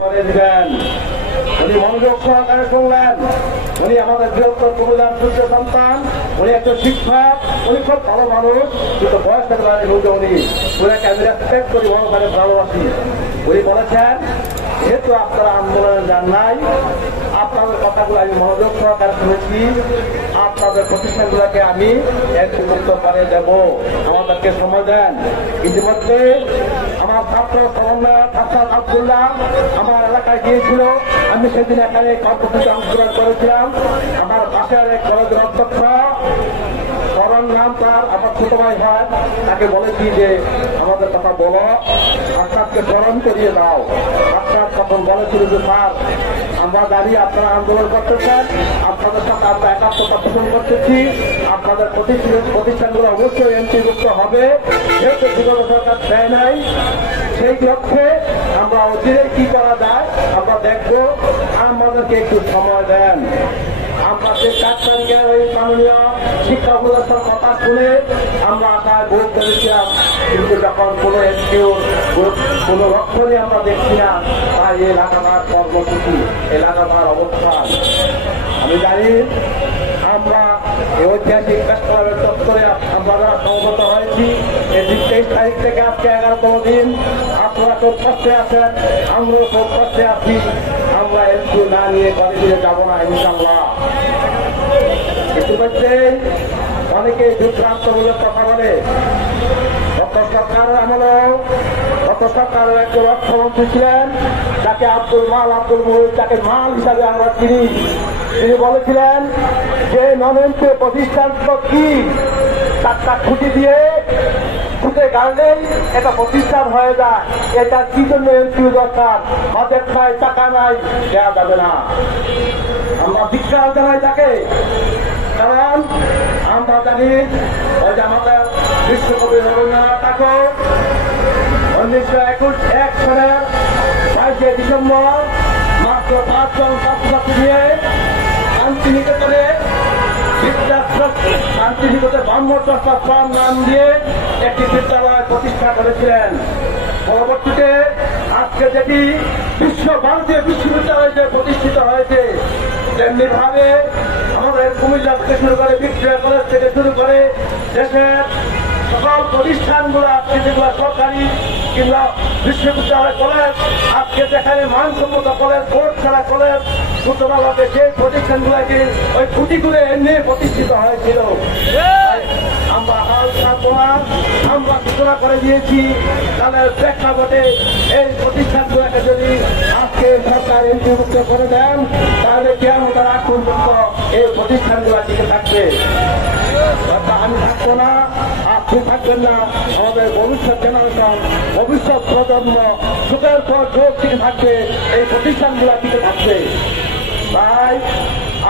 দিবেন। উনি মনোযোগ সহকারে শুনলেন। উনি আমাদের বৃহত্তর কুমিল্লার সূর্য সন্তান, উনি একজন শিক্ষক, উনি খুব ভালো মানুষ, কিন্তু বয়স থাকলে উনি ওনাকে আমি রেসপেক্ট করি, ওখানে ভালোবাসি। উনি বলেছেন যেহেতু আপনারা আন্দোলনে যান নাই, আপনাদের কথাগুলো আমি মনোযোগ সহকারে শুনেছি, আপনাদের প্রতিষ্ঠানগুলোকে আমি একটু মুক্ত করে দেব, আমাদেরকে সময় দেন। ইতিমধ্যে আমার ছাত্র সমন্বয় ছাত্র আব্দুল্লাহ আমার এলাকায় গিয়েছিল, আমি সেদিন এখানে কর্মসূচি অংশগ্রহণ করেছিলাম। আমার পাশের এক কলেজের অধ্যক্ষ করণ নাম তার, আমার ছোট ভাই হয়, তাকে বলেছি যে আমাদের কথা বলো, আপনাকে স্মরণ করিয়ে দাও। আপনার তখন বলেছিল যে স্যার আমরা জানি আপনারা আন্দোলন করতেছেন, আপনাদের সাথে আমরা একাত্মতা পোষণ করতেছি, আপনাদের প্রতিষ্ঠানগুলো অবশ্যই এমপিভুক্ত হবে, যেহেতু বিগত সরকার দেয় নাই, সেই লক্ষ্যে আমরা অচিরে কি করা যায় আমরা দেখব, আমাদেরকে একটু সময় দেন। আমরা সেই 4 তারিখের ওই মাননীয় শিক্ষা উপদেষ্টার কথা শুনে আমরা আশায় ভোট করেছিলাম, কিন্তু যখন কোনো কোনো লক্ষণই আমরা দেখছি না, তাই এই লাগাতার কর্মসূচি, এই লাগাতার অবস্থান। আমি জানি আমরা এই ঐতিহাসিক প্রেস ক্লাবের চত্বরে আমরা যারা সমবেত হয়েছি, এই 23 তারিখ থেকে আজকে 11তম দিন, আপনারা খুব কষ্টে আছেন, আমরাও খুব কষ্টে আছি। আমরা একটু না নিয়ে ঘরে ফিরে যাবো না ইনশাল্লাহ। ইতিমধ্যে অনেকে বিভ্রান্তমূলক কথা বলে। গত সরকারের আমলেও গত সরকারের একজন অর্থমন্ত্রী ছিলেন, যাকে আব্দুল মুহিত, যাকে মাল হিসাবে আমরা চিনি। তিনি বলেছিলেন যে নন এমপি প্রতিষ্ঠান তো কি, 4টা খুঁটি দিয়ে খুঁটে গাড়লেই এটা প্রতিষ্ঠান হয়ে যায়, এটা কি জন্য এমপি দরকার, বাজেট নাই, টাকা নাই, দেওয়া যাবে না। আমরা ধিক্কার জানাই তাকে, কারণ আমরা জানি ওই যে আমাদের বিশ্বকবি রবীন্দ্রনাথ ঠাকুর 1921 সালের 22শে ডিসেম্বর মাত্র 5 জন ছাত্রছাত্রী নিয়ে শান্তিনিকেতনে শান্তিনিকেতনে ব্রহ্মচর্যাশ্রম নাম দিয়ে একটি বিদ্যালয় প্রতিষ্ঠা করেছিলেন। পরবর্তীতে আজকে যেটি বিশ্ব ভারতীয় বিশ্ববিদ্যালয় যে প্রতিষ্ঠিত হয়েছে, তেমনি ভাবে আমাদের কুমিল্লা থেকে শুরু করে ভিক্টোরিয়া কলেজ থেকে শুরু করে দেশের সকল প্রতিষ্ঠানগুলো আজকে যেগুলো সরকারি কিংবা বিশ্ববিদ্যালয় কলেজ, আজকে যেখানে মানসম্মত কলেজ, বোর্ড ছাড়া কলেজ, সূত্রভাবে সেই প্রতিষ্ঠানগুলোকে ওই খুঁটিগুলো এমনি প্রতিষ্ঠিত হয়েছিল। আমরা হাল ছাড়বো না, আমরা সূচনা করে দিয়েছি। তাহলে প্রেক্ষাপটে এই প্রতিষ্ঠানগুলোকে যদি আজকে সরকার এমপিভুক্ত করে দেন, তাহলে কিয়ামতের আগ পর্যন্ত এই প্রতিষ্ঠানগুলো টিকে থাকবে। আমি থাকবো না, আপনি থাকবেন না, আমাদের ভবিষ্যৎ জেনারেশন, ভবিষ্যৎ প্রজন্ম যুগের পর যুগ টিকে থাকবে, এই প্রতিষ্ঠানগুলো টিকে থাকবে। তাই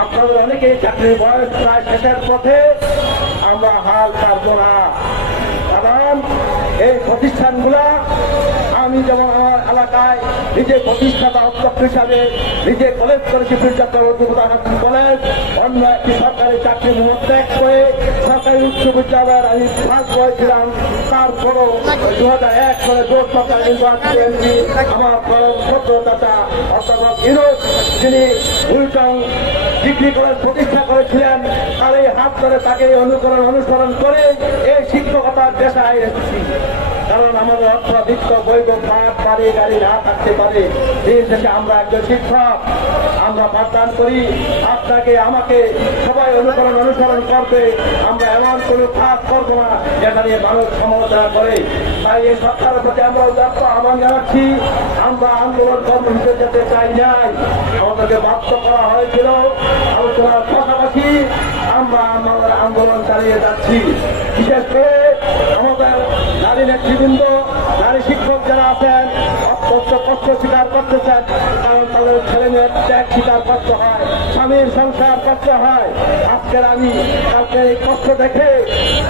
আপনাদের অনেকেই চাকরির বয়স প্রায় শেষের পথে, আমরা হাল ছাড়বো না। কারণ এই প্রতিষ্ঠানগুলা, আমি যেমন আমার এলাকায় নিজে প্রতিষ্ঠাতা অধ্যক্ষ হিসাবে নিজে কলেজ করেছি, কলেজ, অন্য একটি সরকারি চাকরি ত্যাগ করে সরকারি উচ্চ বিদ্যালয়ের আমি ভাগ করেছিলাম। তারপরও 2001 সালে জোট সরকার আমার সদ্যদাতা অধ্যাপক ইউনুস, যিনি উইটং ডিগ্রি কলেজ প্রতিষ্ঠা করেছিলেন, তার এই হাত ধরে তাকে অনুসরণ করে এই শিক্ষকতার পেশায় এসেছি। কারণ আমাদের অর্থবিত্ত বৈধ পাঠ বাড়ি গাড়ি না থাকতে পারে, দিন শেষে আমরা একজন শিক্ষক, আমরা পাঠদান করি। আপনাকে আমাকে সবাই অনুসরণ করবে, আমরা এমন কোনো কাজ করবো না যেটা নিয়ে মানুষ সমালোচনা করে। তাই এই সরকারের প্রতি আমরা আহ্বান জানাচ্ছি, আমরা আন্দোলন কর্মসূচিতে যেতে চাই নাই, আমাদেরকে বাধ্য করা হয়েছিল। আলোচনার পাশাপাশি আমরা আমাদের আন্দোলন চালিয়ে যাচ্ছি। বিশেষ করে আমাদের নারী নেতৃবৃন্দ, নারী শিক্ষক যারা আছেন, কষ্ট স্বীকার করতেছেন, কারণ তাদের ছেলে মেয়ের ত্যাগ স্বীকার করতে হয়, স্বামীর সংসার করতে হয়। আজকের আমি কালকে এই কষ্ট দেখে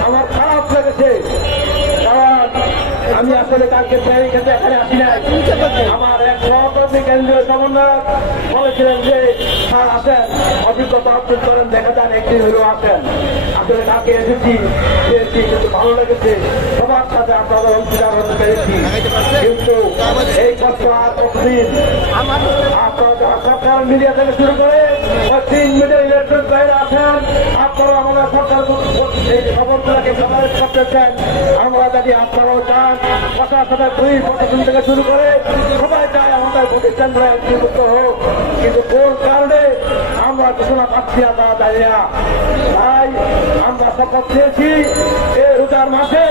আমার খারাপ লেগেছে, কারণ আমি আসলে কালকে তৈরি খেতে এখানে আসি নাই। আমার এক সহকর্মী কেন্দ্রীয় সমন্বয়ক বলেছিলেন যে স্যার আসেন, অভিজ্ঞতা অর্জন করেন, দেখা যান একদিন হলেও আসেন। আসলে কালকে এসেছি, কিন্তু ভালো লেগেছে। সবার সাথে আপনারা অংশীদার হতে পেরেছি, কিন্তু এই কষ্ট আর কতদিন? আপনারা সরকার মিডিয়া থেকে শুরু করে তিন মিডিয়া ইলেকট্রনিক বাইরে আছেন, আপনারা আমাদের সরকার এই খবরগুলোকে সমাবেশ করতেছেন। আমরা যদি আপনারাও চান প্রশাসনের দুই প্রশাসন থেকে শুরু করে সবাই চায় আমাদের প্রতিষ্ঠানগুলো মুক্ত হোক, কিন্তু কোন কারণে আমরা ঘোষণা পাচ্ছি না তারা জানি না। তাই আমরা শপথ নিয়েছি এই রোজার মাসে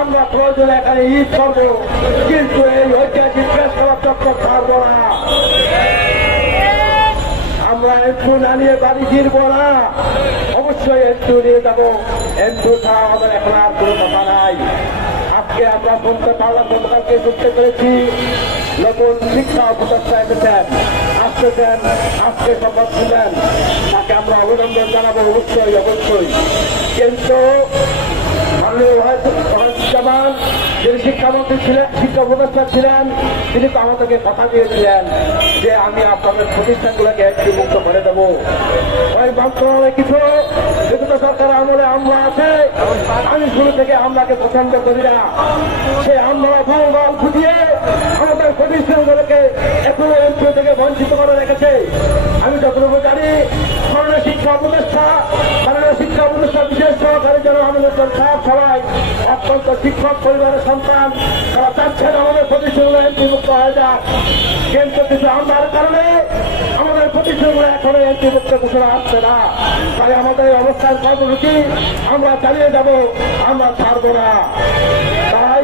আমরা প্রয়োজনে এখানে ঈদ করবো, কিন্তু এই ঐতিহাসিক প্রেস করার চক্কর ছাড়বো না। আমরা একটু না নিয়ে বাড়ি ফিরবো না, অবশ্যই একটু নিয়ে যাবো। একটু ছাড়া আমাদের এখন আর কোনো কথা নাই। আজকে আমরা শুনতে পারলাম, গতকালকে শুনতে পেরেছি নতুন শিক্ষা উপদেষ্টা এসেছেন, আসতেছেন, আজকে শপথ ছিলেন, তাকে আমরা অভিনন্দন জানাবো অবশ্যই অবশ্যই। কিন্তু জামান যিনি শিক্ষামন্ত্রী ছিলেন, শিক্ষা উপদেষ্টা ছিলেন, তিনি তো আমাদেরকে কথা দিয়েছিলেন যে আমি আপনাদের প্রতিষ্ঠানগুলোকে একটি মুক্ত করে দেবো। ওই মন্ত্রণালয়ে কিছু বিগত সরকার আমলে আমরা আছে, আমি শুরু থেকে আমলাকে পছন্দ করি না। সে আমরা ফল ফুটিয়ে আমাদের প্রতিষ্ঠানগুলোকে একটু এমপি থেকে বঞ্চিত করে রেখেছে। আমি যতটুকু জানি মাননীয় শিক্ষা উপদেষ্টা বিশেষ সহকারী যেন আমাদের সাহেব সবাই অত্যন্ত শিক্ষক পরিবারের সন্তান, তারা চাচ্ছেন আমাদের প্রতিষ্ঠানগুলো এমপি মুক্ত হয়ে যাক, কিন্তু কিছু আমলার কারণে আমাদের প্রতিষ্ঠানগুলো এখনো এমপি মুক্ত ঘোষণা আসছে না। তাই আমাদের অবস্থান কর্মসূচি আমরা চালিয়ে যাব, আমরা ছাড়বো না। তাই